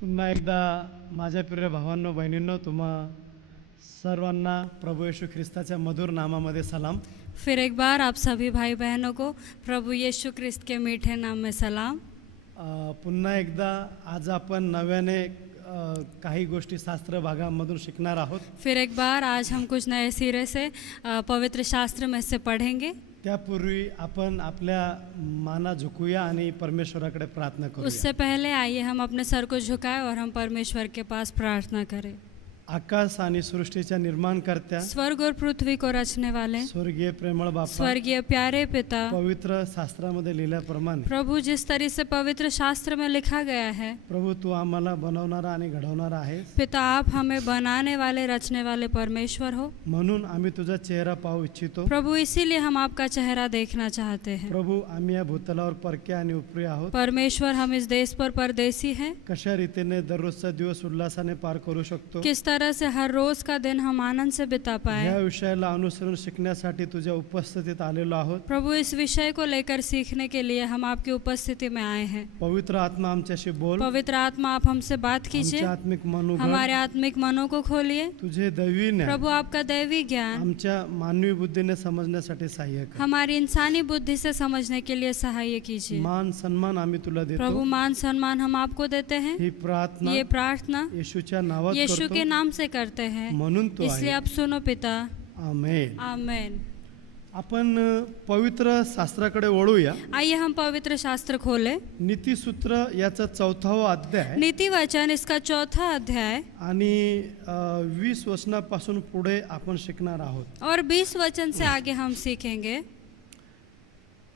पुन्हा एकदा माझ्या प्रिय भावांनो बहिणींनो तुम्हा सर्वांना प्रभू येशू ख्रिस्ताच्या मधुर नामामध्ये सलाम। फिर एक बार आप सभी भाई बहनों को प्रभु यीशु ख्रिस्त के मीठे नाम में सलाम। पुन्हा एकदा आज आपण नव्याने काही गोष्टी शास्त्र भागामधून शिकणार आहोत। फिर एक बार आज हम कुछ नए सिरे से पवित्र शास्त्र में से पढ़ेंगे। त्यापूर्वी आपण आपल्या माना झुकूया आणि परमेश्वराकडे प्रार्थना करूया। उससे पहले आइए हम अपने सर को झुकाएं और हम परमेश्वर के पास प्रार्थना करें। आकाश आणि सृष्टीच्या निर्माणकर्त्या, स्वर्ग और पृथ्वी को रचने वाले, स्वर्गीय प्रेमळ बापा, स्वर्गीय प्यारे पिता, पवित्र शास्त्रामध्ये लिहिल्याप्रमाणे प्रभु जिस तरह से पवित्र शास्त्र में लिखा गया है, प्रभू तू आम्हाला बनवणारा आणि घडवणारा आहेस। पिता आप हमें बनाने वाले रचने वाले परमेश्वर हो। म्हणून आम्ही तुझा चेहरा पाहू इच्छितो। प्रभु इसीलिए हम आपका चेहरा देखना चाहते हैं। प्रभू आम्ही या भूतलावर परके आणि उपरी आहोत। परमेश्वर हम इस देश पर परदेसी हैं। कशा रीतीने दररोजचा दिवस उल्हासाने पार करू शकतो, किस तरह से हर रोज का दिन हम आनंद से बिता या पाए। विषयाला अनुसरून शिकण्यासाठी तुझ्या उपस्थितीत आलेलो आहोत। प्रभु इस विषय को लेकर सीखने के लिए हम आपकी उपस्थिति में आए हैं। पवित्र आत्मा आमच्याशी बोल, पवित्र आत्मा आप हमसे बात कीजिए, आमच्या आत्मिक मन उघड, हमारे आत्मिक मनों को खोलिए। तुझे दैवी ज्ञान प्रभु आपका दैवी ज्ञान आमच्या मानवी बुद्धीने समजण्यासाठी सहाय्य कर। हमारी इंसानी बुद्धि से समझने के लिए सहाय्य कीजिए। मान सन्मान आम्ही तुला प्रभु देतो। मान सम्मान हम आपको देते हैं। ही प्रार्थना ये प्रार्थना येशूच्या नावात यीशु के करतो, नाम से करते हैं, म्हणून तू इसलिए आहे। आप सुनो पिता। आमेन। आमेन। आपण पवित्र शास्त्राकडे वळूया। आइए हम पवित्र शास्त्र खोले। नीतिसूत्र याचा 4वा अध्याय नीति वचन इसका 4था अध्याय आणि 20 वचनापासून पुढे आपण शिकणार आहोत। और 20 वचन से आगे हम सीखेंगे।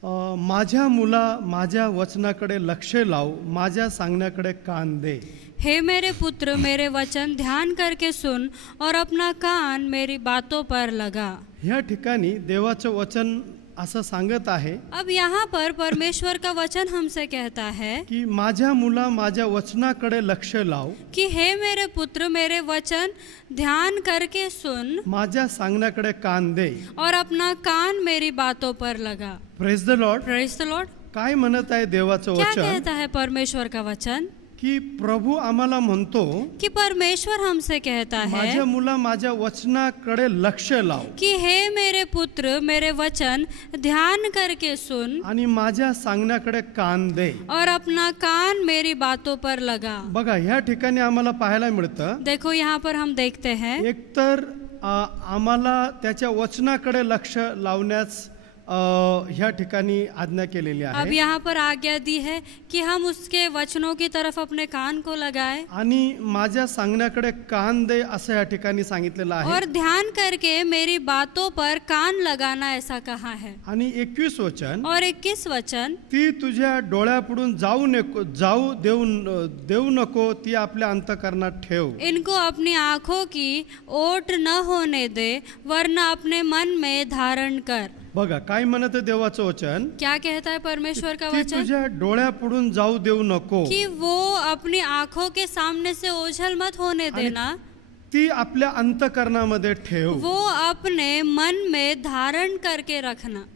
माझ्या मुला माझ्या वचनाकडे लक्ष लाव, माझ्या सांगण्याकडे कान दे। हे मेरे पुत्र मेरे वचन ध्यान करके सुन और अपना कान मेरी बातों पर लगा। ह्या ठिकाणी देवाचं वचन असं सांगत आहे अब यहाँ पर परमेश्वर का वचन हमसे कहता है की माझ्या मुला माझ्या वचनाकडे लक्ष लाव, कि हे मेरे पुत्र मेरे वचन ध्यान करके सुन माझ्या सांगण्याकडे कान दे। और अपना कान मेरी बातों पर लगा। Praise the Lord. Praise the Lord. काय म्हणत आहे देवाचं क्या वचन कहता है परमेश्वर का वचन? की प्रभू आम्हाला म्हणतो कि परमेश्वर हमसे कहता है माझ्या मुला माझ्या वचनाकडे लक्ष लाव कि हे मेरे पुत्र मेरे वचन ध्यान करके सुन आणि माझ्या सांगण्याकडे कान दे। और अपना कान मेरी बातों पर लगा। बघा ह्या ठिकाणी आम्हाला पाहायला मिळतं, देखो यहाँ पर हम देखते हैं एकतर आम्हाला त्याच्या वचनाकडे लक्ष लावण्यास ह्या ठिकाणी आज्ञा केलेली अब आहे यहाँ पर आज्ञा दी है कि हम उसके वचनों की तरफ अपने कान को लगाएं आणि माझ्या सांगण्याकडे कान दे असं या ठिकाणी सांगितलेलं आहे। और ध्यान करके मेरी बातों पर कान लगाना ऐसा कहा है। आणि 21 वचन, और 21 वचन, ती तुझ्या डोळ्यापुढून जाऊ देऊ नको, ती आपल्या अंतःकरणात ठेव। इनको अपनी आंखों की ओट न होने दे वरना अपने मन में धारण कर। बघा काय म्हणत आहे देवाचं वचन, क्या कहता है परमेश्वर का ती वचन? तुझ्या डोळ्यापुढून जाऊ देऊ नको, कि वो अपनी आंखों के सामने से ओझल मत होने देना, ती आपल्या अंतःकरणामध्ये ठेव। वो अपने मन में धारण करके रखना।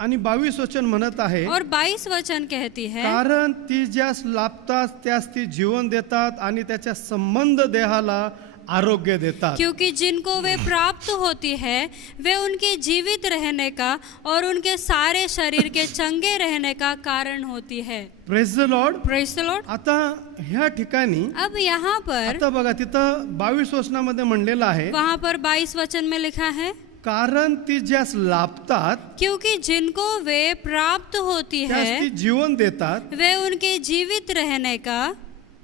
आणि 22 वचन म्हणत आहे, और 22 वचन कहती है कारण ती ज्यास लाभतात त्यास ती जीवन देतात आणि त्याच्या संबंध देहाला आरोग्य देतात। क्योंकि जिनको वे प्राप्त होती है वे उनके जीवित रहने का और उनके सारे शरीर के चंगे रहने का कारण होती है। Praise the Lord. Praise the Lord. आता ह्या ठिकाणी अब यहाँ पर आता बघा तिथं 22 वचनामध्ये म्हणलेलं आहे, वहाँ पर 22 वचन में लिखा है कारण ती ज्यास लाभतात क्योंकि जिनको वे प्राप्त होती त्यास है ती जीवन देतात वे उनके जीवित रहने का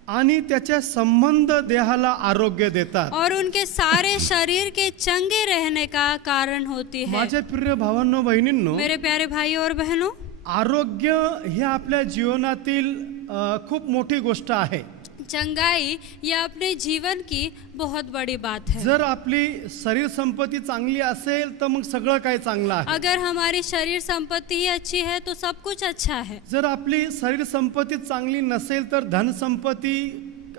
आणि त्याच्या संबंध देहाला आरोग्य देतात। और उनके सारे शरीर के चंगे रहने का कारण होती है। माझ्या प्रिय भावांनो बहिणींनो, मेरे प्यारे भाइयों और बहनों, आरोग्य हे आपल्या जीवनातील खूप मोठी गोष्ट आहे। चंगाई यह अपने जीवन की बहुत बड़ी बात है। जर आपली शरीर संपत्ती चांगली असेल तर मग सगळं काही चांगलं आहे। अगर हमारी शरीर संपत्ति ही अच्छी है तो सब कुछ अच्छा है। जर आपली शरीर संपत्ती चांगली नसेल तर धन संपत्ती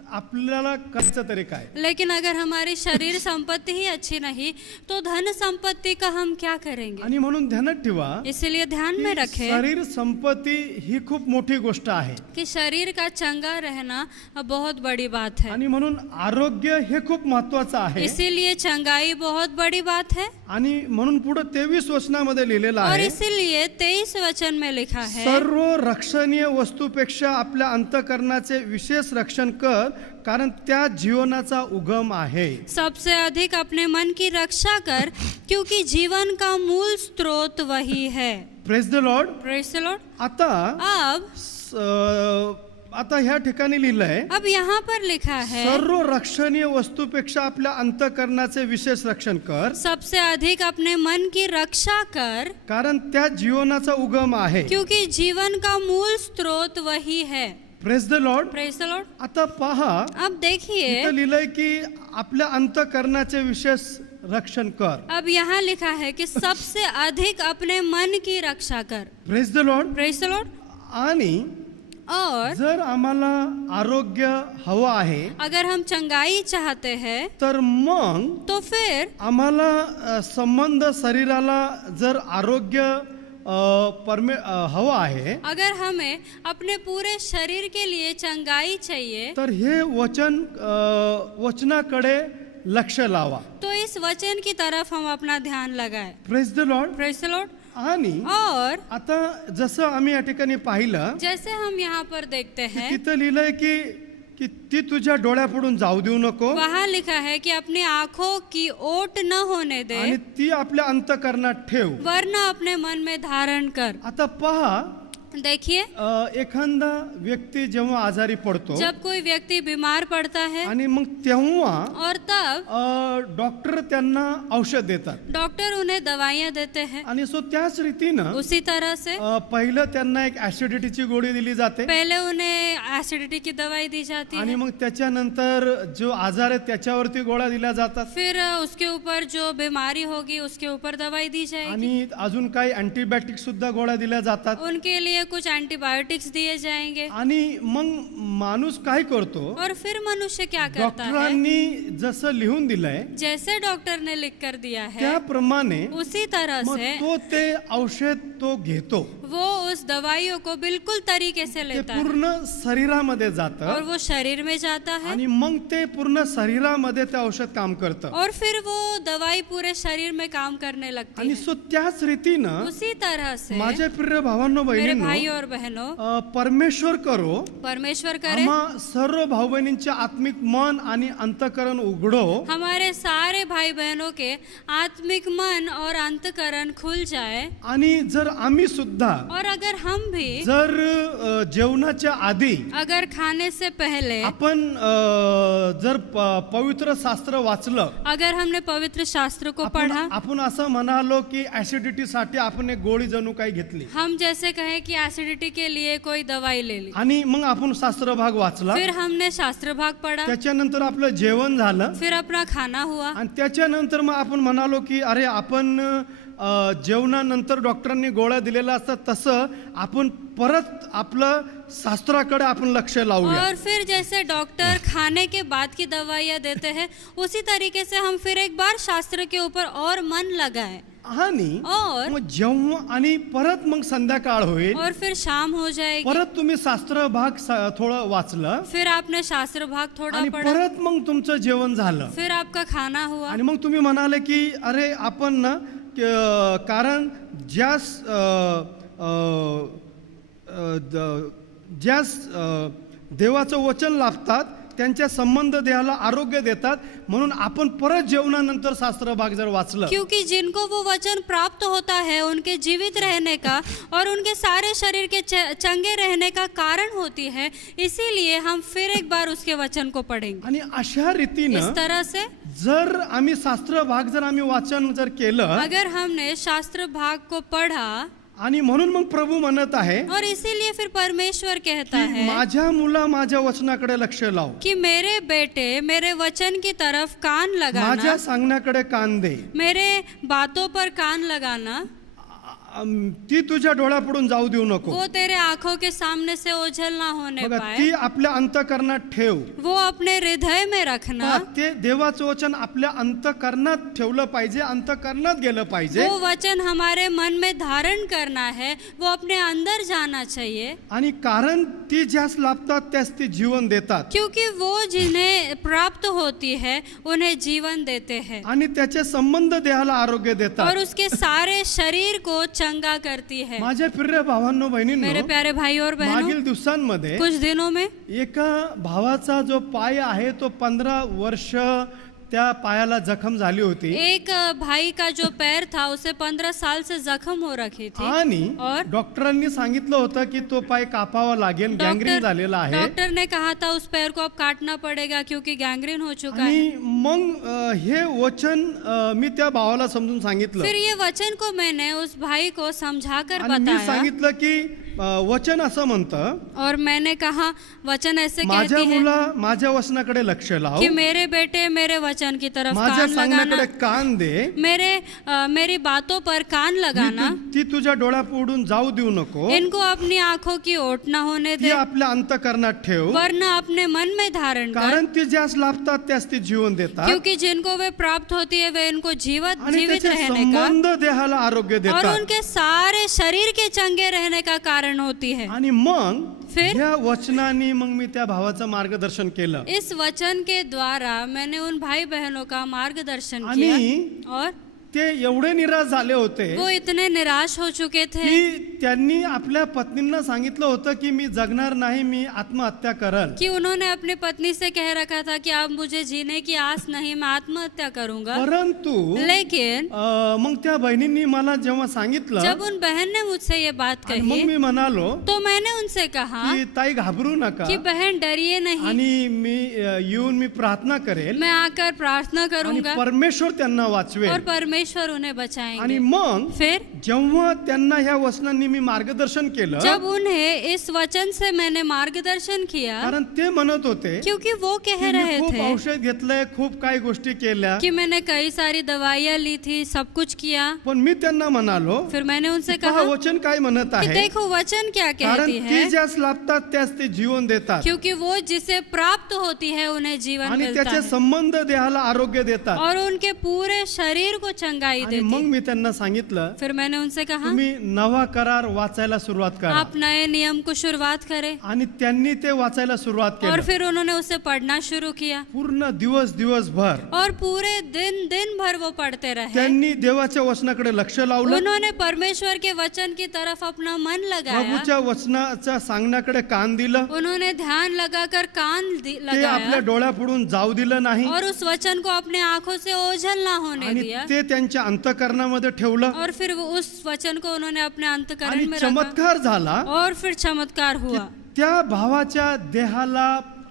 आपल्याला करायचं तरी काय? लेकिन अगर हमारी शरीर संपत्ति ही अच्छी नहीं तो धन संपत्ति का हम क्या करेंगे? आणि म्हणून ध्यानात ठेवा इसीलिए ध्यान में की रखें शरीर संपत्ती ही खूप मोठी गोष्ट आहे कि शरीर का चंगा रहना बहुत बड़ी बात है। आणि म्हणून आरोग्य हे खूप महत्वाचं आहे इसीलिए चंगाई बहुत बड़ी बात है आणि म्हणून पुढे 23 वचनामध्ये लिहिलेलं और आहे इसीलिए 23 वचन में लिखा है, सर्व रक्षणीय वस्तूपेक्षा आपल्या अंतःकरणाचे विशेष रक्षण कर कारण त्या जीवनाचा उगम आहे. सबसे अधिक अपने मन की रक्षा कर क्योंकि जीवन का मूल स्रोत वही है। Praise the Lord. Praise the Lord. आता अब आता ह्या ठिकाणी लिहिलंय अब यहाँ पर लिखा है, सर्व रक्षणीय वस्तूपेक्षा आपल्या अंतःकरणाचे विशेष रक्षण कर सबसे अधिक अपने मन की रक्षा कर कारण त्या जीवनाचा उगम आहे. क्योंकि जीवन का मूल स्रोत वही है। Praise the Lord. Praise the Lord. आता पहा अब देखिए, इथं लिहिलंय की आपल्या अंतःकरणाचे विशेष रक्षण कर. अब यहाँ लिखा है कि सबसे अधिक अपने मन की रक्षा कर। Praise the Lord. Praise the Lord. आणि और जर आम्हाला आरोग्य हवं आहे अगर हम चंगाई चाहते हैं तर मग तो फिर आम्हाला संबंध शरीराला जर आरोग्य हवं आहे अगर हमें अपने पूरे शरीर के लिए चंगाई चाहिए तर हे वचनाकडे लक्ष लावा. तो इस वचन की तरफ हम अपना ध्यान लगाएं। Praise the Lord. Praise the Lord. आणि और आता जसं आम्ही या ठिकाणी पाहिलं जैसे हम यहाँ पर देखते हैं, तिथं लिहिलंय की ती तुझ्या डोळ्यापुढून जाऊ देऊ नको वहाँ लिखा है कि अपनी आंखों की ओट न होने दे आणि ती आपल्या अंतःकरणात ठेव. वरना अपने मन में धारण कर। आता पहा देखिए, एखादा व्यक्ती जेव्हा आजारी पडतो जब कोई व्यक्ति बीमार पड़ता है आणि मग तेव्हा और तब डॉक्टर त्यांना औषध देतात डॉक्टर उन्हें दवाइयाँ देते हैं। आणि सो त्याच रीतीनं उसी तरह से पहिलं त्यांना एक ऍसिडिटीची गोळी दिली जाते पहले उन्हें एसिडिटी की दवाई दी जाती आणि है, मग त्याच्यानंतर जो आजार आहे त्याच्यावरती गोळ्या दिल्या जातात फिर उसके ऊपर जो बीमारी होगी उसके ऊपर दवाई दी जाएगी, आणि अजून काही अँटीबायोटिक सुद्धा गोळ्या दिल्या जातात. उनके लिए कुछ एंटीबायोटिक्स दिए जाएंगे। आणि मग माणूस काय करतो और फिर मनुष्य क्या करता है, डॉक्टरांनी जसं लिहून दिलंय जैसे डॉक्टर ने लिख कर दिया है त्याप्रमाणे उसी तरह मग से तो ते औषध तो घेतो. वो उस दवाइयों को बिल्कुल तरीके से ते लेता है पूर्ण शरीरामध्ये और जातं वो शरीर में जाता है आणि मग ते पूर्ण शरीरामध्ये ते औषध काम करतं. और फिर वो दवाई पूरे शरीर में काम करने लगती आणि है। सो त्याच रीतीनं उसी तरह से माझ्या प्रिय भावांनो मेरे बहिणींनो भाई और बहनों, परमेश्वर करो परमेश्वर करे आम्हा सर्व भाऊ बहिणींचे आत्मिक मन आणि अंतःकरण उघडो हमारे सारे भाई बहनों के आत्मिक मन और अंतकरण खुल जाए। आणि जर आम्ही सुद्धा और अगर हम भी जर जेवणाच्या आधी अगर खाने से पहले आपण जर पवित्र शास्त्र वाचलं अगर हमने पवित्र शास्त्र को पढ़ा, आपण असं म्हणालो की ऍसिडिटी साठी आपण एक गोळी जणू काही घेतली हम जैसे कहें कि एसिडिटी के लिए कोई दवाई ले ली, आणि मग आपण शास्त्र भाग वाचला फिर हमने शास्त्र भाग पढ़ा, त्याच्यानंतर आपलं जेवण झालं फिर अपना खाना हुआ आणि त्याच्यानंतर मग आपण म्हणालो की अरे आपण जेवणानंतर डॉक्टरांनी गोळ्या दिलेल्या असतात तसं आपण परत आपलं शास्त्राकडे आपण लक्ष लावूया. और फिर जैसे डॉक्टर खाने के बाद की दवाइयाँ देते हैं उसी तरीके से हम फिर एक बार शास्त्र के ऊपर और मन लगाएं। आणि और मग जेव्हा आणि परत मग संध्याकाळ होईल और फिर शाम हो जाएगी, परत तुम्ही शास्त्र भाग थोडं वाचलं फिर आपने शास्त्र भाग थोड़ा आणि पढ़ा, परत मग तुमचं जेवण झालं फिर आपका खाना हुआ आणि मग तुम्ही म्हणाले की अरे आपण ना कारण ज्या देवाचं वचन लाभतात त्यांच्या संबंध देहाला आरोग्य देतात म्हणून आपण परत जेवणानंतर शास्त्र भाग जर वाचलं, क्योंकि जिनको वो वचन प्राप्त होता है उनके जीवित रहने का और उनके सारे शरीर के चंगे रहने का कारण होती है, इसीलिए हम फिर एक बार उसके वचन को पढ़ेंगे। आणि अशा रीतीनं इस तरह से जर आम्ही शास्त्र भाग जर आम्ही वाचन जर केलं अगर हमने शास्त्र भाग को पढ़ा आणि म्हणून मग प्रभू म्हणत आहे और इसीलिए फिर परमेश्वर कहता की है माझ्या मुला माझ्या वचनाकडे लक्ष लाव, कि मेरे बेटे मेरे वचन की तरफ कान लगाना, माझ्या सांगण्याकडे कान दे. मेरे बातों पर कान लगाना. ती तुझ्या डोळ्यापुढून जाऊ देऊ नको. वो तेरे आंखों के सामने से ओझल ना होने बघा, पाए, ती आपल्या अंतःकरणात ठेव. वो अपने हृदय में रखना. पहा, ते देवाचं वचन आपल्या अंतःकरणात ठेवलं पाहिजे, अंतःकरणात गेलं पाहिजे. वो वचन हमारे मन में धारण करना है, वो अपने अंदर जाना चाहिए. आणि कारण ती ज्यास लाभतात त्यास ती जीवन देतात. क्योंकि वो जिन्हें प्राप्त होती है उन्हें जीवन देते हैं आणि त्याचे संबंध देहाला आरोग्य देतात. और उसके सारे शरीर को चंगा करती है. माझ्या प्रिय भावांनो मेरे बहिणींनो, प्यारे भाई और बहनों, मागील दिवसांमध्ये कुछ दिनों में एका भावाचा जो पाय आहे तो 15 वर्ष त्या पायाला जखम झाली होती. एक भाई का जो पैर था उसे 15 साल से जख्म हो रखी थी. आणि और डॉक्टरांनी सांगितलं होतं की तो पाय कापावा लागेल, गँग्रीन झालेला आहे. डॉक्टर ने कहा था उस पैर को अब काटना पड़ेगा क्योंकि गैंग्रीन हो चुका है. आणि मग हे वचन मी त्या भावाला समजून सांगितलं. फिर ये वचन को मैंने उस भाई को समझाकर आणि मी बताया सांगितलं की वचन असं म्हणतं, और मैंने कहा वचन ऐसे माझ्या कहती है मुला माझ्या वचनाकडे लक्ष लाव, कि मेरे बेटे मेरे वचन की तरफ माझ्या कान लगाना, सांगण्याकडे कान दे, मेरी बातों पर कान लगाना, ती तुझ्या डोळ्यापुढून जाऊ देऊ नको, इनको अपनी आंखों की ओट न होने ती दे, आपल्या अंतःकरणात ठेव. वरना अपने मन में धारण कर. कारण ती ज्यास लाभतात त्यास ती जीवन देतात. क्योंकि जिनको वे प्राप्त होती है वे इनको जीवित आणि जीवित त्याचे रहने का संबंध देहाला आरोग्य और देतात. उनके सारे शरीर के चंगे रहने का कारण होती है. आणि मग फिर? ह्या वचनाने मग मी त्या भावाचं मार्गदर्शन केलं. इस वचन के द्वारा मैंने उन भाई बहनों का मार्गदर्शन आणि किया और ते एवढे निराश झाले होते वो इतने निराश हो चुके थे की त्यांनी आपल्या पत्नींना सांगितलं होतं की मी जगणार नाही, मी आत्महत्या करल. कि उन्होंने अपनी पत्नी से कह रखा था कि अब मुझे जीने की आस नहीं, मैं आत्महत्या करूंगा. परंतु लेकिन मग त्या बहिणींनी मला जेव्हा सांगितलं जब उन बहन ने मुझसे ये बात आणि मग कही मी म्हणालो तो मैंने उनसे कहा की ताई घाबरू नका कि बहन डरिए नहीं, आणि मी येऊन मी प्रार्थना करेल मैं आकर प्रार्थना आणि करूंगा परमेश्वर त्यांना और वाचवेल. परमेश्वर उन्हें आणि बचाएंगे. मग फिर जेव्हा त्यांना ह्या वचनांनी मी मार्गदर्शन केलं, जब उन्हें इस वचन से मैंने मार्गदर्शन किया, कारण ते म्हणत होते क्योंकि वो कह की मी रहे खूप थे औषध घेतलंय, खूप काही गोष्टी केल्या, कि मैंने कई सारी दवाइयाँ ली थी, सब कुछ किया. पण मी त्यांना म्हणालो फिर मैंने उनसे पहा कहा वचन काय म्हणत कि आहे. देखो वचन क्या कारण कहती ती है, ज्यास लाभतात त्यास ते जीवन देतात क्योंकि वो जिसे प्राप्त होती है उन्हें जीवन आणि मिलता त्याचे है संबंध देहाला आरोग्य देतात. और उनके पूरे शरीर को चंगाई आणि मग देती. मी त्यांना सांगितलं फिर मैंने उनसे कहा तुम्ही नवा करार वाचायला सुरुवात करा. आप नए नियम को शुरुआत करें. आणि त्यांनी ते वाचायला सुरुवात और केलं. फिर उन्होंने उसे पढ़ना शुरू किया पूर्ण दिवसभर और पूरे दिन भर वो पढ़ते रहे. त्यांनी देवाच्या वचनाकडे लक्ष लावलं, उन्होंने परमेश्वर के वचन की तरफ अपना मन लगाया, प्रभूच्या वचनाच्या सांगण्याकडे कान दिलं, उन्होंने ध्यान लगाकर कान ते लगाया आपल्या डोळ्यापुढून जाऊ दिलं नाही और उस वचन को अपने आंखों से ओझल ना होने आणि दिया. ते त्यांच्या अंतःकरणामध्ये ठेवलं और फिर वो उस वचन को उन्होंने अपने आणि अंतःकरण में रखा चमत्कार झाला. और फिर चमत्कार हुआ. त्या भावाच्या देहाला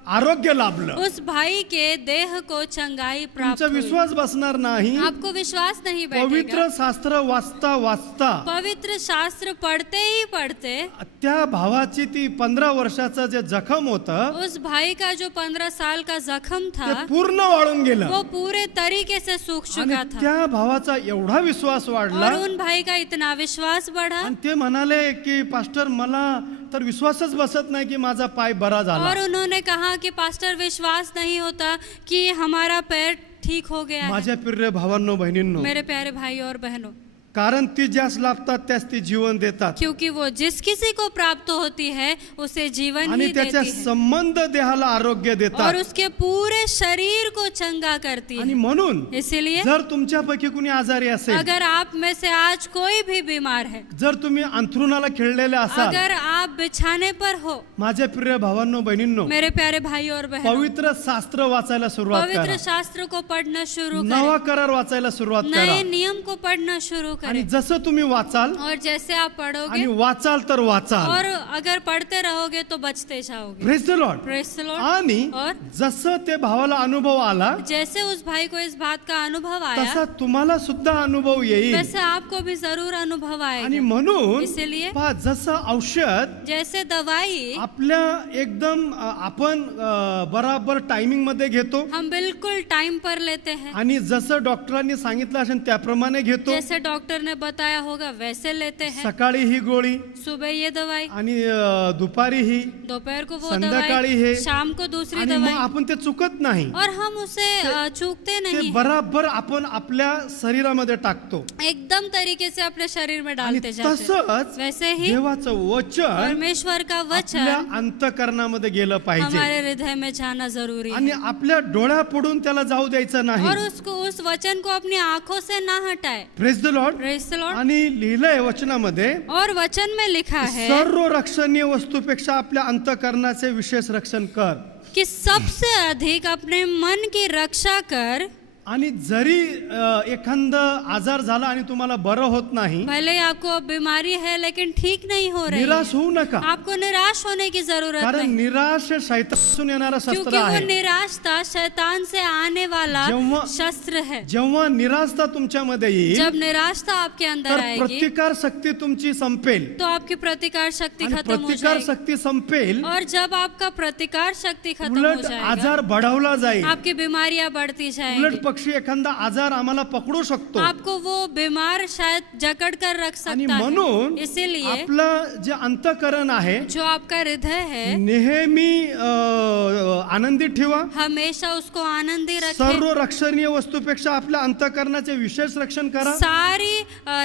आरोग्य लाभलं. उस भाई के देह को चंगाई प्राप्त तुमचा हुई. विश्वास बसणार नाही. आपको विश्वास नहीं बैठेगा. पवित्र शास्त्र वाचता वाचता पवित्र शास्त्र पढ़ते ही पढ़ते त्या भावाची ती 15 वर्षाचं जे जखम होतं उस भाई का जो 15 साल का जख्म ते था पूर्ण वाळून गेलं. वो पूरे तरीके से सूख चुका आणि था त्या भावाचा एवढा विश्वास वाढला और उन भाई का इतना विश्वास बढ़ा आणि ते म्हणाले की पास्टर मला तर विश्वासच बसत नाही की माझा पाय बरा झाला. और उन्होंने कहा कि पास्टर विश्वास नहीं होता कि हमारा पैर ठीक हो गया है. माझ्या प्रिय भावांनो बहिणींनो, मेरे प्यारे भाई और बहनों, कारण ती ज्यास लाभतात त्यास ती जीवन देतात क्योंकि वो जिस किसी को प्राप्त होती है उसे जीवन आणि ही त्याच्या देती है संबंध देहाला आरोग्य देतात. और उसके पूरे शरीर को चंगा करती आणि है. म्हणून इसीलिए जर तुमच्यापैकी कुणी आजारी असेल, अगर आप में से आज कोई भी बीमार है, जर तुम्ही अंथरुणाला खेळलेले असाल, अगर आप बिछाने पर हो, माझ्या प्रिय भावांनो बहिणींनो, मेरे प्यारे भाई और बहनों, पवित्र शास्त्र वाचायला सुरुवात पवित्र करा. शास्त्र को पढ़ना शुरू नवा करें, करार वाचायला सुरुवात करा. नए नियम को पढ़ना शुरू आणि करें. जसं तुम्ही वाचाल और जैसे आप आणि पढ़ोगे वाचाल तर वाचाल. और अगर पढ़ते रहोगे तो बचते जाओगे. Praise the Lord. Praise the Lord. आणि और जसं ते भावाला अनुभव आला जैसे उस भाई को इस बात का अनुभव आया तसा तुम्हाला सुद्धा अनुभव येईल. वैसे आपको भी जरूर अनुभव आणि आएगा. म्हणून इसीलिए पहा, जसं औषध जैसे दवाई आपल्या एकदम आपण बराबर टायमिंग मध्ये घेतो हम बिल्कुल टाइम पर लेते हैं, आणि जसं डॉक्टरांनी सांगितलं असेल त्याप्रमाणे घेतो, जैसे डॉक्टर डॉक्टर ने बताया होगा वैसे लेते हैं। सकाळी ही गोळी सुबह ये दवाई, आणि दुपारी ही, दोपहर को वो संध्याकाळी दवाई, हे, शाम को दूसरी आणि मग दवाई, आपण ते चुकत नाही, और हम उसे चूकते ते नहीं, बराबर आपण आपल्या शरीरामध्ये टाकतो. एकदम तरीके से अपने शरीर में आणि डालते जाते हैं। तसंच वैसे ही देवाचं वचन परमेश्वर का आपल्या वचन अंतःकरणामध्ये गेलं पाहिजे हमारे हृदय में जाना जरूरी आणि है, आपल्या डोळ्यापुढून त्याला जाऊ द्यायचं नाही. और उसको उस वचन को अपनी आंखों से ना हटाए। Praise the Lord. Praise the Lord. आणि लिहिलंय वचनामध्ये, और वचन में लिखा है सर्व रक्षणीय वस्तूपेक्षा आपल्या अंतःकरणाचे विशेष रक्षण कर. कि सबसे अधिक अपने मन की रक्षा कर। आणि जरी एखादा आजार झाला आणि तुम्हाला बरं होत नाही, भले ही आपको अब बीमारी है लेकिन ठीक नहीं हो रही निराश है, होऊ नका. आपको निराश होने की जरूरत कारण नहीं, निराश हे शैतानापासून येणारा शस्त्र क्योंकि वो आहे. निराशता शैतान से आने वाला जेव्हा- शस्त्र है। जेव्हा निराशता तुमच्यामध्ये येईल, जब निराशता आपके अंदर तर आएगी प्रतिकार शक्ती तुमची संपेल. तो आपकी प्रतिकार शक्ति आणि खत्म हो प्रतिकार जाएगी, शक्ती संपेल, और जब आपका प्रतिकार शक्ति खत्म हो उलट जाएगा आजार बढावला जाईल. आपकी बीमारियां बढ़ती उलट जाएंगी, पक्षी एखादा आजार आम्हाला पकडू शकतो. आपको वो बीमार शायद जकड़ कर रख आणि सकता म्हणून है। इसीलिए आपलं जे अंतःकरण आहे जो आपका हृदय है नेहमी आनंदी ठेवा. हमेशा उसको आनंदी रखें। सर्व रक्षणीय वस्तूपेक्षा आपल्या अंतःकरणाचे विशेष रक्षण करा. सारी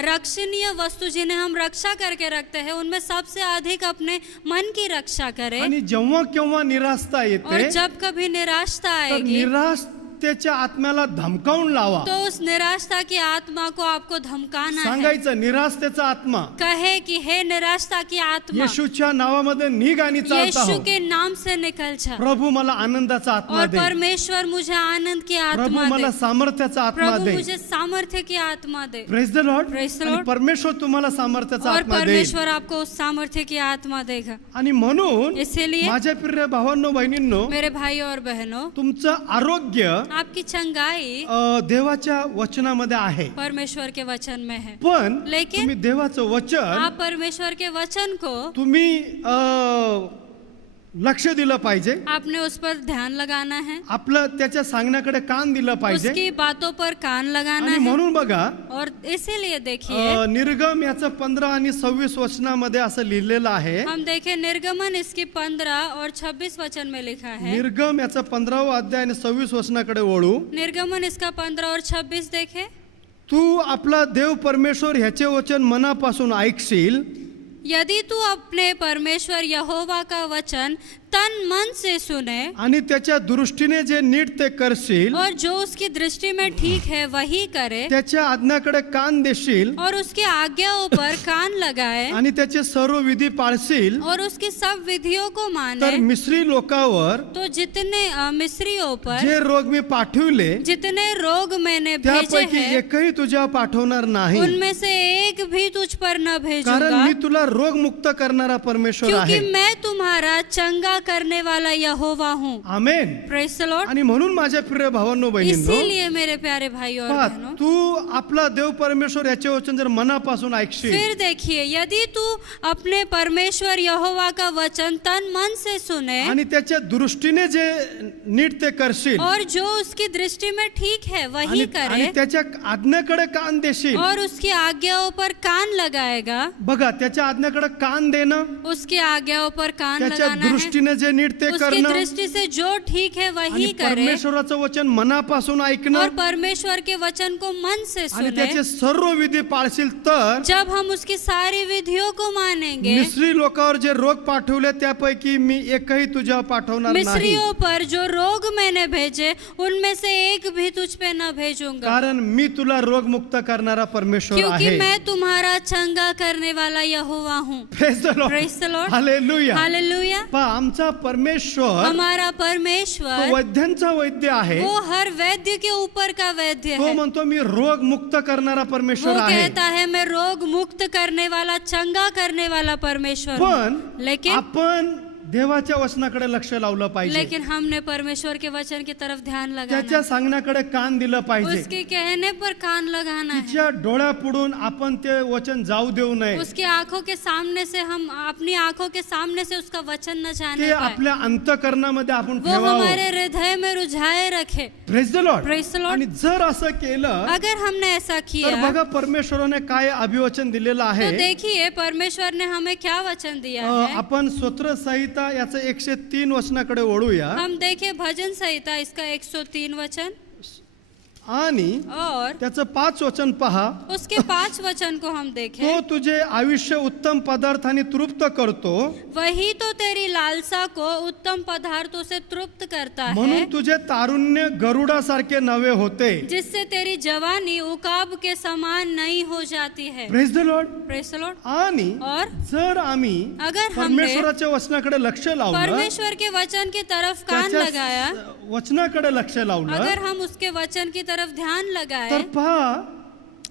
रक्षणीय वस्तु जिन्हें हम रक्षा करके रखते हैं उनमें सबसे अधिक अपने मन की रक्षा करें। आणि जेव्हा केव्हा निराशता और येते, जब कभी निराशता तर आएगी निराशतेच्या आत्म्याला धमकावून लावा. तो उस निराशता की आत्मा को आपको धमकाना है। सांगायचं, निराशतेचा आत्मा कहे कि हे निराशता की आत्मा, येशूच्या नावामध्ये निघ आणि चालता यीशु हो. के नाम से निकल जा, प्रभू मला आनंदाचा आत्मा और दे. परमेश्वर मुझे आनंद की प्रभू आत्मा मला दे, सामर्थ्याचा आत्मा प्रभु दे. मुझे सामर्थ्य की आत्मा दे। Praise the Lord. Praise the आणि Lord. परमेश्वर तुम्हाला सामर्थ्याचा और आत्मा देईल. परमेश्वर आपको उस सामर्थ्य की आत्मा देगा। आणि म्हणून इसीलिए माझ्या प्रिय भावांनो बहिणींनो, मेरे भाइयों और बहनों, तुमचं आरोग्य आपकी चंगाई देवाच्या वचनामध्ये आहे. परमेश्वर के वचन में है, पण लेकिन तुम्ही देवाचं वचन आप परमेश्वर के वचन को तुम्ही लक्ष दिलं पाहिजे. आपने उस पर ध्यान लगाना है, आपलं त्याच्या सांगण्याकडे कान दिलं पाहिजे. उसकी बातों पर कान लगाना आणि है। म्हणून बघा, और इसीलिए देखिए निर्गम याचं 15 आणि 26 वचनामध्ये असं लिहिलेलं आहे. हम देखें निर्गमन इसकी 15 और 26 वचन में लिखा है। निर्गम याचं 15वा अध्याय आणि 26 वचनाकडे वळू. निर्गमन इसका 15 और 26 देखे। तू आपला देव परमेश्वर ह्याचे वचन मनापासून ऐकशील, यदि तू अपने परमेश्वर यहोवा का वचन तन मन से सुने आणि त्याच्या दृष्टीने जे नीट ते करशील, और जो उसकी दृष्टि में ठीक है वही करे, त्याच्या आज्ञाकडे कान देशील और उसकी आज्ञाओं पर कान लगाए, आणि त्याचे सर्व विधी पाळशील, और उसकी सब विधियों को तर माने, मिस्री लोकावर तो जितने मिस्रियों पर जे रोग मी पाठविले जितने रोग मैंने भेजे त्यापैकी हैं एकही तुझ्या पाठवणार नाही. उनमें से एक भी तुझ पर न कारण भेजूंगा, मी तुला रोग मुक्त करणारा परमेश्वर क्योंकि आहे. मैं तुम्हारा चंगा करने वाला यहोवा हूँ। आमेन. Praise the Lord. आणि म्हणून माझ्या प्रिय भावांनो बहिणींनो, इसीलिए मेरे प्यारे भाइयों और पहा, बहनों, तू आपला देव परमेश्वर याचे वचन जर मनापासून ऐकशील, फिर देखिए यदि तू अपने परमेश्वर यहोवा का वचन तन मन से सुने आणि त्याच्या दृष्टीने जे नीट ते करशील, और जो उसकी दृष्टि में ठीक है वही आणि करे, त्याच्या आज्ञाकडे कान देशील. और उसकी आज्ञाओं पर कान लगाएगा, बघा, त्याच्या आज्ञाकडे कान देणं, उसकी आज्ञाओं पर कान त्याच्या लगाना है, दृष्टीने जे नीट ते उसकी करणं, दृष्टि से जो ठीक है वही आणि करे, परमेश्वराचं वचन मनापासून और ऐकणं परमेश्वर के वचन को मन से आणि सुने। त्याचे सर्व विधी पाळशील, तर जब हम उसकी सारी विधियों को मानेंगे, मिस्री लोकावर जे रोग पाठवले त्यापैकी मी एकही तुझ्या पाठवणार नाही. मिस्रियों पर जो रोग मैंने भेजे उनमें से एक भी तुझ पे न भेजूंगा, कारण मी तुला रोग मुक्त करणारा परमेश्वर क्योंकि आहे. मैं तुम्हारा चंगा करने वाला यहोवा हूँ। Praise the Lord. Praise the Lord. Hallelujah. Hallelujah. पहा, आमचा परमेश्वर हमारा तो परमेश्वर वैद्यांचा वैद्य आहे. वो हर वैद्य के ऊपर का वैद्य तो है। म्हणतो मी रोग मुक्त करणारा वो परमेश्वर आहे. कहता है मैं रोग मुक्त करने वाला, चंगा करने वाला परमेश्वर पण हूँ। लेकिन आपण देवाच्या वचनाकडे लक्ष लावलं पाहिजे, लेकिन हमने परमेश्वर के वचन की तरफ ध्यान लगाना त्याच्या है। सांगण्याकडे कान दिलं पाहिजे. उसके कहने पर कान लगाना है। तिच्या डोळ्यापुढून आपण ते वचन जाऊ देऊ नये. उसकी आंखों के सामने से हम अपनी आंखों के सामने से उसका वचन न ते जाने पाए, आपल्या अंतःकरणामध्ये आपण वो ठेवावं. हमारे हृदय में रुझाए रखे। Praise the Lord. Praise the Lord. आणि जर असं केलं अगर हमने ऐसा तर किया बघा परमेश्वराने काय अभिवचन दिलेलं तो आहे. देखिए परमेश्वर ने हमें क्या वचन दिया है। आपण स्तोत्र संहिता याचं 103 वचनाकडे वळूया. हम देखें भजन संहिता इसका 103 वचन आणि और त्याचं 5 वचन पहा. उसके 5 वचन को हम तो देखें। तुझे आयुष्य उत्तम पदार्थांनी तृप्त करतो, वही तो तेरी लालसा को उत्तम पदार्थों से तृप्त करता है, म्हणून तुझे तारुण्य गरुडासारखे नवे होते. जिससे तेरी जवानी उकाब के समान नई हो जाती है। Praise the Lord. Praise the Lord. आणि और जर आम्ही अगर हमने परमेश्वराच्या वचनाकडे लक्ष लावलं, परमेश्वर के वचन की तरफ कान त्याच्या लगाया, वचनाकडे लक्ष लावलं, अगर हम उसके वचन की तरफ ध्यान तर लगाए, पहा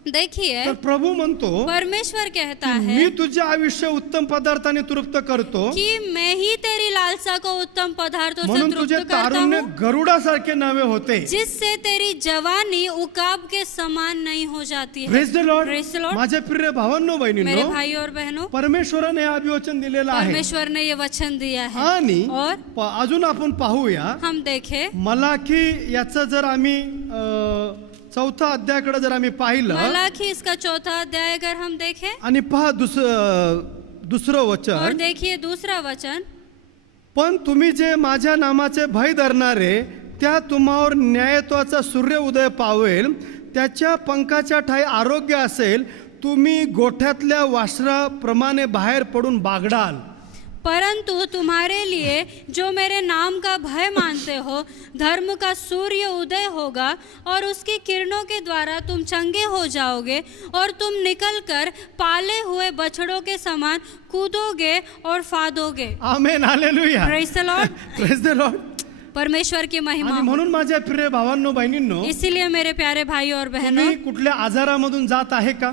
देखिए तर प्रभू म्हणतो परमेश्वर कहता मी है तुझे आयुष्य उत्तम पदार्थाने तृप्त करतो, कि मैं ही तेरी लालसा को उत्तम पदार्थों से म्हणून तृप्त तुझे करता तारुण्य हूँ, गरुडासारखे नवे होते. जिससे तेरी जवानी उकाब के समान नहीं हो जाती है। Praise the Lord. Praise the Lord. माझ्या प्रिय भावांनो मेरे बहिणींनो, भाई और बहनों, परमेश्वराने हे अभिवचन दिलेलं आहे. परमेश्वर ने ये वचन दिया है। आणि और अजून आपण पाहूया हम देखें मलाकी याचं जर आम्ही चौथा अध्यायाकडे जर आम्ही पाहिलं मलाकी इसका 4था अध्याय अगर हम देखें आणि पहा दुसरं और वचन, देखिए दूसरा वचन, पण तुम्ही जे माझ्या नामाचे भय धरणारे त्या तुम्हावर न्यायत्वाचा सूर्य उदय पावेल, त्याच्या पंखाच्या ठाई आरोग्य असेल, तुम्ही गोठ्यातल्या वासराप्रमाणे बाहेर पडून बागडाल. परंतु तुम्हारे लिए जो मेरे नाम का भय मानते हो धर्म का सूर्य उदय होगा और उसकी किरणों के द्वारा तुम चंगे हो जाओगे और तुम निकलकर पाले हुए बछड़ों के समान कूदोगे और फादोगे। Amen. Hallelujah. Praise the Lord. Praise the Lord. परमेश्वर की महिमा आणि हो। म्हणून माझ्या प्रिय भावांनो बहिणींनो, इसीलिए मेरे प्यारे भाई और बहनों, तुम्ही कुठल्या आजारामधून जात आहे का?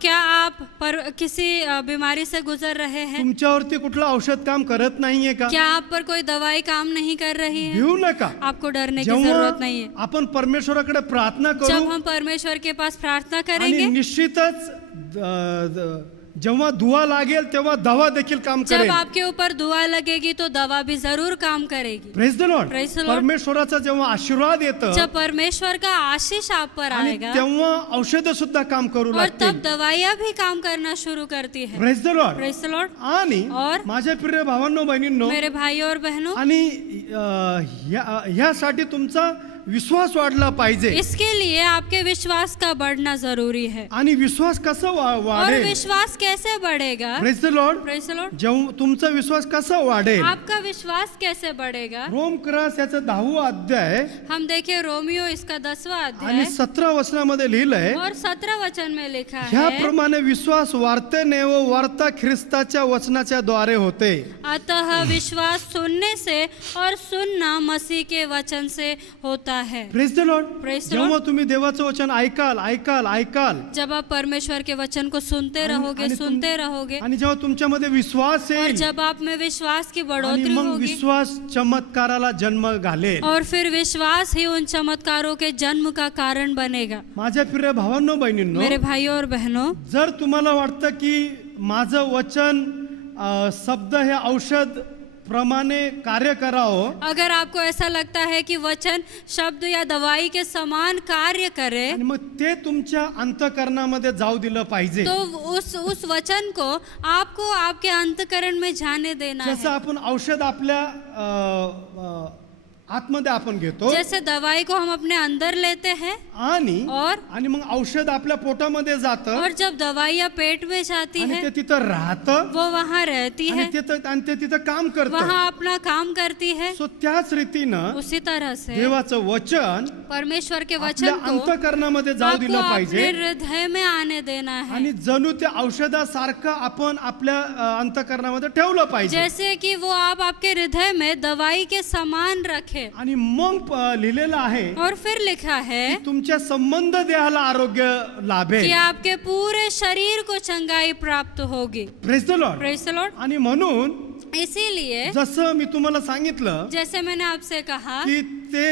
क्या आप किसी बीमारी से गुजर रहे हैं? तुमच्यावरती कुठलं औषध काम करत नाहीये का? क्या आप पर कोई दवाई काम नहीं कर रही है? भिवू नका. आपको डरने की जरूरत नहीं है। जेव्हा आपण परमेश्वराकडे प्रार्थना जब करू हम परमेश्वर के पास प्रार्थना आणि करेंगे, निश्चितच जेव्हा दुआ लागेल तेव्हा दवा देखील काम जब करेल. आपके ऊपर दुआ लगेगी तो दवा भी जरूर काम करेगी। Praise the Lord. Praise the Lord. परमेश्वराचा जेव्हा आशीर्वाद येतं जब परमेश्वर का आशीष आप पर आणि आएगा तेव्हा औषध सुद्धा काम करू और लागतील. तब दवाइयाँ भी काम करना शुरू करती है। Praise the Lord. Praise the Lord. आणि और माझ्या प्रिय भावांनो बहिणींनो, मेरे भाई और बहनों, आणि ह्यासाठी तुमचा विश्वास वाढला पाहिजे. इसके लिए आपके विश्वास का बढ़ना जरूरी है। आणि विश्वास कसा और वाढेल? विश्वास कैसे बढ़ेगा? Praise the Lord. Praise the Lord. जेव्हा तुमचा विश्वास कसा वाढेल? आपका विश्वास कैसे बढ़ेगा? रोम क्रस याचा 10वा अध्याय हम देखें रोमियो इसका 10वां आणि अध्याय 17 वचनामध्ये लिहिलंय, और 17 वचन में लिखा है, ह्याप्रमाणे विश्वास वार्तेने व वार्ता ख्रिस्ताच्या वचनाच्या द्वारे होते. अतः विश्वास सुनने से और सुनना मसीह के वचन से होता है। Praise the Lord. Praise the जेव्हा तुम्ही देवाचं वचन ऐकाल जब आप परमेश्वर के वचन को सुनते रहोगे, आणि सुनते रहोगे, आणि जेव्हा तुमच्यामध्ये विश्वास और येईल जब आप में विश्वास की आणि बढ़ोतरी मग होगी, विश्वास चमत्काराला जन्म घालेल. और फिर विश्वास ही उन चमत्कारों के जन्म का कारण बनेगा। माझ्या प्रिय भावांनो बहिणींनो, मेरे भाइयों और बहनों, जर तुम्हाला वाटतं की माझं वचन शब्द हे औषध प्रमाणे कार्य करावं अगर आपको ऐसा लगता है कि वचन शब्द या दवाई के समान कार्य करे, आणि मग ते तुमच्या अंतःकरणामध्ये जाऊ दिलं पाहिजे. तो उस वचन को आपको आपके अंतःकरण में जाने देना जसं है। आपण औषध आपल्या आतमध्ये आपण घेतो जैसे दवाई को हम अपने अंदर लेते हैं आणि मग औषध आपल्या पोटामध्ये जातं और जब दवाइयाँ पेट में जाती आणि है ते तिथं राहतं वो वहाँ रहती आणि है, ते तिथं काम करतं. वहाँ अपना काम करती है। सो त्याच रीतीनं उसी तरह से देवाचं वचन परमेश्वर के आपल्या वचन को अंतःकरणामध्ये जाऊ आपको दिलं अपने पाहिजे हृदय में आने देना है, आणि जणू त्या औषधासारखं आपण आपल्या अंतःकरणामध्ये ठेवलं पाहिजे. जैसे कि वो आप आपके हृदय में दवाई के समान रखे। आणि मग लिहिलेलं आहे और फिर लिखा है तुमच्या संबंध देहाला आरोग्य कि लाभेल. आपके पूरे शरीर को चंगाई प्राप्त होगी। Praise the Lord. Praise the Lord. आणि म्हणून इसीलिए जसं मी तुम्हाला सांगितलं जैसे मैंने आपसे कहा, की ते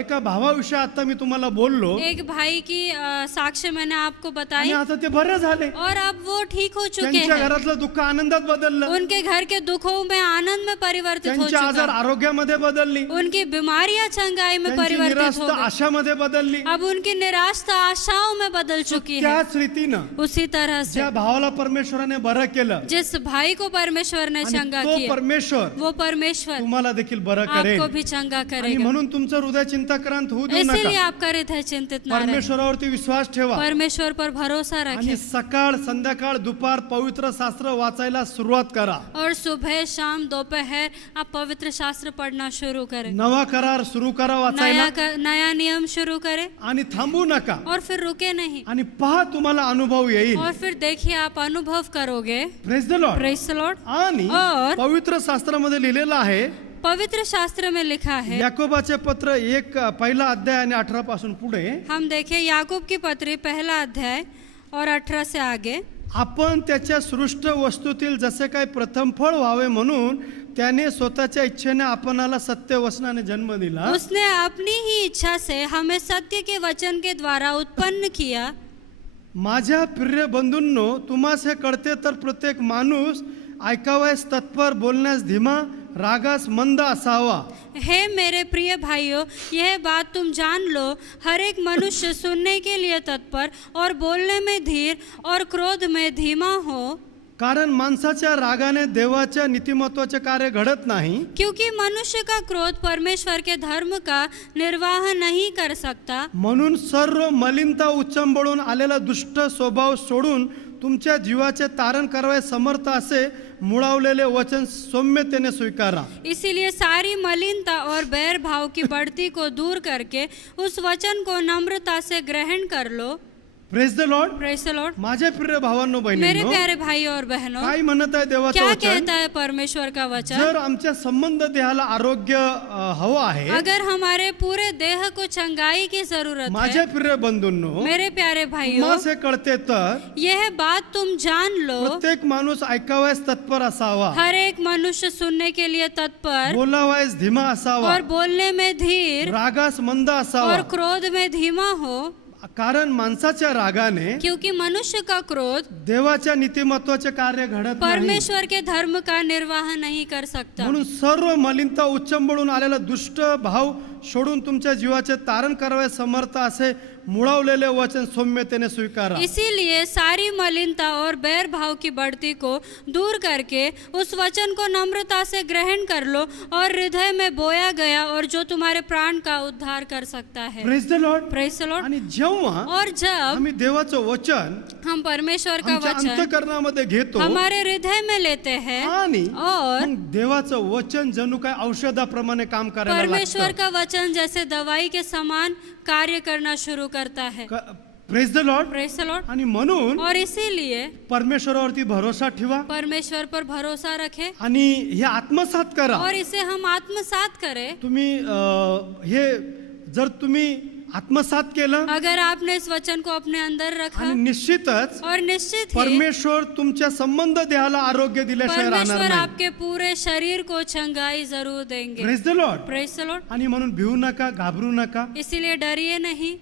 एका भावाविषयी आता मी तुम्हाला बोललो एक भाई की साक्ष्य मैंने आपको आणि बताई आता ते बरे झाले. और अब वो ठीक हो चुके त्यांच्या हैं। घरातलं दुःख आनंदात बदललं, उनके घर के दुखों में आनंद में परिवर्तित हो त्यांचे आजार चुका, आरोग्यामध्ये बदलली, उनकी बीमारियां चंगाई में त्यांची परिवर्तित हो निराशा गई, आशामध्ये बदलली. अब उनकी निराशा आशाओं में बदल चुकी है। त्याच रीतीनं उसी तरह से ज्या भावाला परमेश्वराने बरं केलं जिस भाई को परमेश्वर ने आणि चंगा तो किया, परमेश्वर वो परमेश्वर तुम्हाला देखील बरं आपको करेल. भी चंगा आणि करेगा। म्हणून तुमचं हृदय चिंताक्रांत होऊ देऊ इसीलिए नका. आपका हृदय चिंतित ना रहे, परमेश्वरावरती विश्वास ठेवा परमेश्वर पर भरोसा आणि रखें सकाळ संध्याकाळ दुपार पवित्र शास्त्र वाचायला सुरुवात करा. और सुबह शाम दोपहर आप पवित्र शास्त्र पढ़ना शुरू करें, नवा करार सुरू करा वाचायला नया नियम शुरू करें आणि थांबू नका. और फिर रुके नहीं, आणि पहा तुम्हाला अनुभव येईल. और फिर देखिए आप अनुभव करोगे। Praise the Lord. Praise the Lord. आणि और पवित्र शास्त्रामध्ये लिहिलेलं आहे, पवित्र शास्त्र में लिखा है, याकोबाचे पत्र 1 पहिला अध्याय आणि 18 पासून पुढे, हम देखें याकूब की पत्री पहला अध्याय और 18 से आगे, आपण त्याच्या सृष्ट वस्तूतील जसे काही प्रथम फळ व्हावे म्हणून त्याने स्वतःच्या इच्छेने आपणाला सत्य वचनाने जन्म दिला. उसने अपनी ही इच्छा से हमें सत्य के वचन के द्वारा उत्पन्न किया। माझ्या प्रिय बंधूंनो, तुम्हास हे कळते तर प्रत्येक माणूस ऐकावयास तत्पर, बोलण्यास धीमा, रागास मंद असावा. हे मेरे प्रिय भाइयों, यह बात तुम जान लो, हर एक मनुष्य सुनने के लिए तत्पर और बोलने में धीर और क्रोध में धीमा हो, कारण माणसाच्या रागाने देवाच्या नीतिमत्वाचे कार्य घडत नाही. क्योंकि मनुष्य का क्रोध परमेश्वर के धर्म का निर्वाह नहीं कर सकता। म्हणून सर्व मलिनता उच्चंबळून आलेला दुष्ट स्वभाव सोडून तुमच्या जीवाचे तारण करावयास समर्थ असे मुळावलेले वचन सौम्यतेने स्वीकारा. इसीलिए सारी मलिनता और बैर भाव की बढ़ती को दूर करके उस वचन को नम्रता से ग्रहण कर low. Praise the Lord. Praise the Lord. माझे प्रिय भावांनो मेरे बहिणींनो, प्यारे भाइयों और बहनों, काय म्हणत आहे देवाचं क्या वचन? कहता है परमेश्वर का वचन? जर आमच्या संबंध देहाला आरोग्य हवं आहे, अगर हमारे पूरे देह को चंगाई की जरूरत माझे है, प्रिय बंधूंनो, मेरे प्यारे भाइयों, तुम्हास हे कळते तर यह बात तुम जान लो, प्रत्येक माणूस ऐकावयास तत्पर असावा, हर एक मनुष्य सुनने के लिए तत्पर बोलावयास धीमा असावा, और बोलने में धीर रागास मंद असावा. और क्रोध में धीमा हो, कारण माणसाच्या रागाने क्योंकि मनुष्य का क्रोध देवाच्या नीतिमत्वाचे कार्य घडत नाही. परमेश्वर के धर्म का निर्वाह नहीं कर सकता। म्हणून सर्व मलिनता उच्चंबळून आलेला दुष्ट भाव सोडून तुमच्या जीवाचे तारण करावे समर्थ असे मुळावलेले वचन सौम्यतेने स्वीकारा. इसीलिए सारी मलिनता और बैर भाव की बढ़ती को दूर करके उस वचन को नम्रता से ग्रहण कर लो और हृदय में बोया गया और जो तुम्हारे प्राण का उद्धार कर सकता है। Praise the Lord. Praise the Lord. आणि जेव्हा और जब आम्ही देवाचं वचन हम परमेश्वर का आमच्या वचन अंतःकरणामध्ये घेतो हमारे हृदय में लेते हैं आणि और मग देवाचं वचन जणू काय औषधाप्रमाणे काम करायला परमेश्वर लागतं. का वचन जैसे दवाई के समान कार्य करना शुरू करता है। Praise the Lord. Praise the Lord. आणि म्हणून और इसीलिए परमेश्वरावरती भरोसा ठेवा परमेश्वर पर भरोसा रखें आणि हे आत्मसात करा. और इसे हम आत्मसात करें। तुम्ही हे जर तुम्ही आत्मसात केलं अगर आपने इस वचन को अपने अंदर रखा आणि निश्चितच और निश्चित ही परमेश्वर तुमच्या संबंध देहाला आरोग्य दिल्याशिवाय राहणार परमेश्वर नाही. आपके पूरे शरीर को चंगाई जरूर देंगे। Praise the Lord. Praise the Lord. आणि म्हणून भिवू नका, घाबरू नका. इसीलिए डरिए नहीं।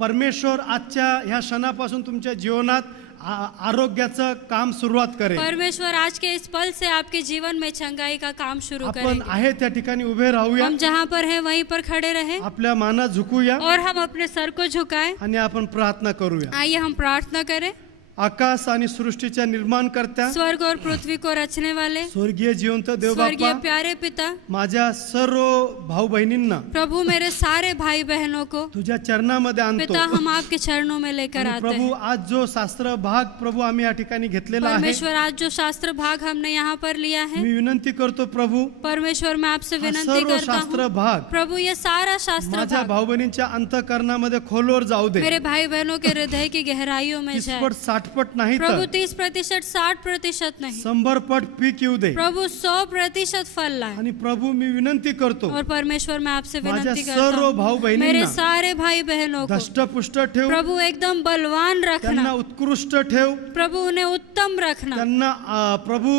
परमेश्वर आजच्या ह्या क्षणापासून तुमच्या जीवनात आरोग्याचं काम सुरुवात करेल. परमेश्वर आज के इस पल से आपके जीवन में चंगाई का काम शुरू आपण करेंगे। आहे त्या ठिकाणी उभे राहूया, हम जहाँ पर हैं वहीं पर खड़े रहे आपल्या माना झुकूया और हम अपने सर को झुकाएं। आणि आपण प्रार्थना करूया. आइए हम प्रार्थना करें। आकाश आणि सृष्टीच्या निर्माणकर्त्या, स्वर्ग और पृथ्वी को रचने वाले स्वर्गीय जिवंत देव स्वर्गीय बाप्पा, प्यारे पिता, माझ्या सर्व भाऊ बहिणींना प्रभु मेरे सारे भाई बहनों को तुझ्या चरणामध्ये आणतो. पिता हम आपके चरणों में लेकर आणि आते प्रभू हैं। आज जो शास्त्र भाग प्रभु आम्ही या ठिकाणी घेतलेला आहे, परमेश्वर आज जो शास्त्र भाग हमने यहाँ पर लिया है, मी विनंती करतो प्रभू, परमेश्वर मैं आपसे हा विनंती सर्व करता शास्त्र हूँ भाग प्रभु ये सारा शास्त्र माझ्या भाग भाऊ बहिणींच्या अंतःकरणामध्ये खोलवर जाऊ दे. मेरे भाई बहनों के हृदय की गहराइयों में 30 जाए पट 60 पट नाही प्रभु तर 30%, 60% नहीं, 100 पट पीक येऊ दे. प्रभु 100% फल लाए. आणि प्रभू मी विनंती करतो, और परमेश्वर मैं आपसे माझ्या विनंती करता सर्व भाऊ हूँ, बहिणींना मेरे सारे भाई बहनों को धष्टपुष्ट ठेव, प्रभु एकदम बलवान त्यांना रखना, उत्कृष्ट ठेव, प्रभु उन्हें उत्तम रखना, त्यांना प्रभू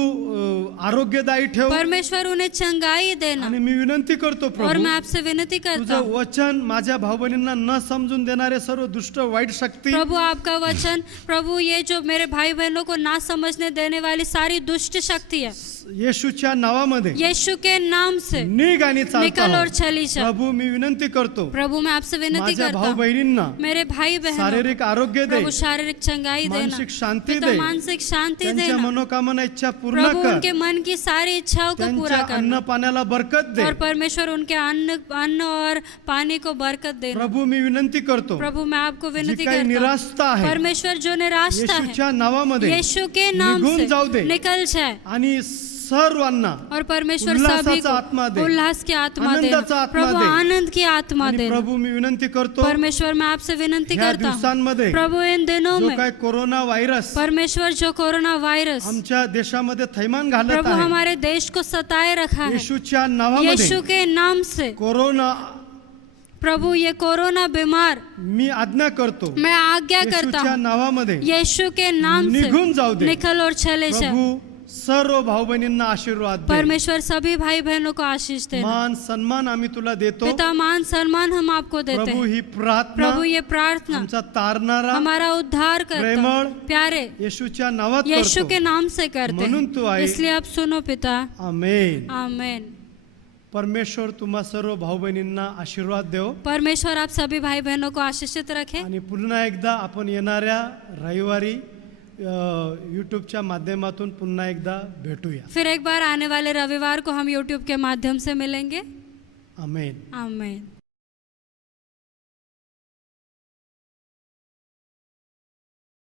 आरोग्यदायी ठेव. परमेश्वर उन्हें चंगाई देना. आणि मी विनंती करतो और प्रभू, मैं आपसे विनती करता तुझं हूँ वचन माझ्या भाऊ बहिणींना न समजून देणारे सर्व दुष्ट वाईट शक्ती प्रभु आपका वचन, प्रभु ये जो मेरे भाई बहनों को ना समझने देने वाली सारी दुष्ट शक्ति है, येशूच्या नावामध्ये यीशु के नाम से निघ आणि चालता निकल और हो. चली जा. प्रभू मी विनंती करतो, प्रभु मैं आपसे विनंती माझ्या करता भाऊ हूँ, बहिणींना मेरे भाई बहनों शारीरिक आरोग्य दे, प्रभु शारीरिक चंगाई देना, मानसिक शांती पिता दे, मानसिक शांति त्यांच्या देना, मनोकामना इच्छा पूर्ण प्रभु कर, उनके मन की सारी इच्छाओं को त्यांच्या पूरा अन्न करना, पाण्याला बरकत दे. और परमेश्वर उनके अन्न और पानी को बरकत देना. प्रभू मी विनंती करतो, प्रभु मैं आपको जी विनंती काही करता हूँ, निराशता आहे परमेश्वर जो निराशता है येशूच्या नावामध्ये यीशु के नाम निघून जाऊ दे. से निकल जाए, आणि सर्वांना और परमेश्वर उल्लासाचा सभी आत्मा को दे, उल्लास की आत्मा आनंदाचा देना, आत्मा प्रभु दे. आनंद की आत्मा आणि देना. प्रभू मी विनंती करतो, परमेश्वर मैं आपसे विनंती ह्या करता हूँ, दिवसांमध्ये प्रभु इन दिनों जो में काय कोरोना व्हायरस परमेश्वर जो कोरोना वायरस आमच्या देशामध्ये थैमान घालत प्रभु आहे, हमारे देश को सताए रखा है, येशूच्या नावामध्ये यीशु के नाम से कोरोना प्रभु ये कोरोना बीमार मी आज्ञा करतो, मैं आज्ञा करता येशूच्या हूँ, नावामध्ये यीशु के नाम निघून जाऊ से दे. निकल और चले जाओ. प्रभू सर्व भाऊ बहिणींना आशीर्वाद दे. परमेश्वर सभी भाई बहनों को आशीष देना. मान सन्मान आम्ही तुला देतो. पिता मान सम्मान हम आपको देते प्रभु हैं. ही प्रार्थना प्रभु ये प्रार्थना आमचा तारणारा हमारा उद्धार करता प्रेमळ प्यारे येशूच्या नावात यीशु करतो. के नाम से करते म्हणून तू हैं. आहे. इसलिए आप सुनो पिता. आमेन. आमेन. परमेश्वर तुम्हा सर्व भाऊ बहिणींना आशीर्वाद देव. परमेश्वर आप सभी भाई बहनों को आशीषित रखे. आणि पुन्हा एकदा आपण येणाऱ्या रविवारी यूट्यूबच्या माध्यमातून पुन्हा एकदा भेटूया. फिर एक बार आने वाले रविवार को हम YouTube के माध्यम से मिलेंगे. आमेन. आमेन.